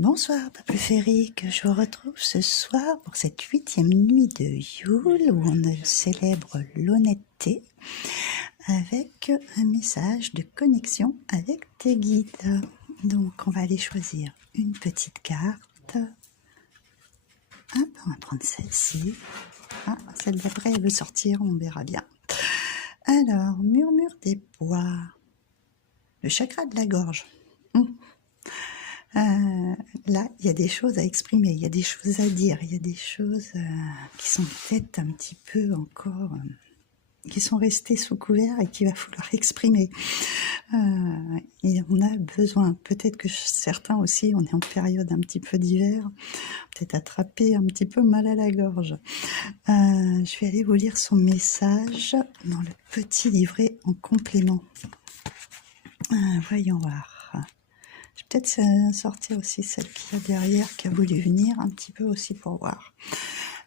Bonsoir peuple féerique, je vous retrouve ce soir pour cette 8e nuit de Yule où on célèbre l'honnêteté avec un message de connexion avec tes guides. Donc on va aller choisir une petite carte. On va prendre celle-ci. Celle d'après elle veut sortir, on verra bien. Alors, murmure des bois, le chakra de la gorge. Là, il y a des choses à exprimer, il y a des choses à dire, il y a des choses qui sont peut-être un petit peu encore, qui sont restées sous couvert et qu'il va falloir exprimer. Et on a besoin, peut-être que certains aussi, on est en période un petit peu d'hiver, peut-être attraper un petit peu mal à la gorge. Je vais aller vous lire son message dans le petit livret en complément. Voyons voir. Je vais peut-être sortir aussi celle qui a derrière, qui a voulu venir un petit peu aussi pour voir.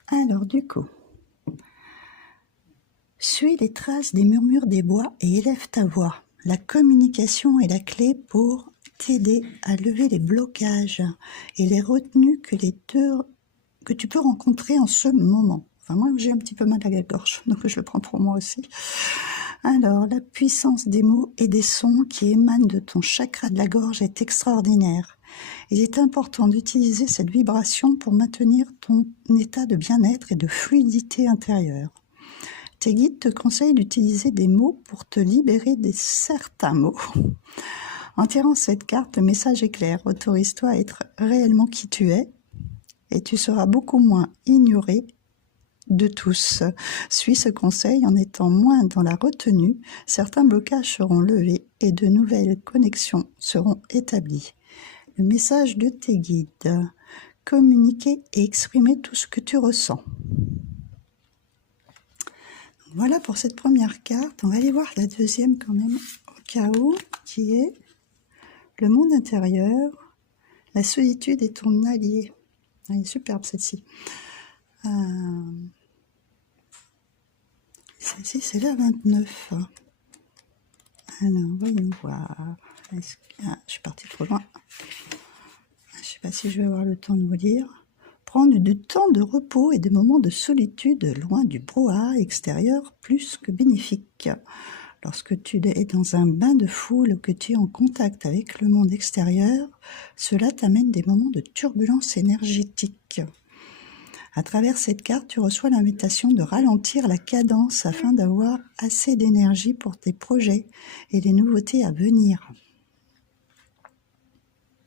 Alors du coup, suis les traces des murmures des bois et élève ta voix. La communication est la clé pour t'aider à lever les blocages et les retenues que tu peux rencontrer en ce moment. Enfin, moi, j'ai un petit peu mal à la gorge, donc je le prends pour moi aussi. Alors, la puissance des mots et des sons qui émanent de ton chakra de la gorge est extraordinaire. Il est important d'utiliser cette vibration pour maintenir ton état de bien-être et de fluidité intérieure. Tes guides te conseillent d'utiliser des mots pour te libérer de certains mots. En tirant cette carte, le message est clair. Autorise-toi à être réellement qui tu es et tu seras beaucoup moins ignoré de tous. Suis ce conseil en étant moins dans la retenue, certains blocages seront levés et de nouvelles connexions seront établies. Le message de tes guides, communiquer et exprimer tout ce que tu ressens. Voilà pour cette première carte. On va aller voir la deuxième quand même au cas où, qui est le monde intérieur. La solitude est ton allié. Elle est superbe celle-ci. Celle-ci, c'est la 29. Alors, voyons voir. Je suis partie trop loin. Je ne sais pas si je vais avoir le temps de vous lire. Prendre du temps de repos et des moments de solitude loin du brouhaha extérieur plus que bénéfique. Lorsque tu es dans un bain de foule ou que tu es en contact avec le monde extérieur, cela t'amène des moments de turbulence énergétique. À travers cette carte, tu reçois l'invitation de ralentir la cadence afin d'avoir assez d'énergie pour tes projets et les nouveautés à venir.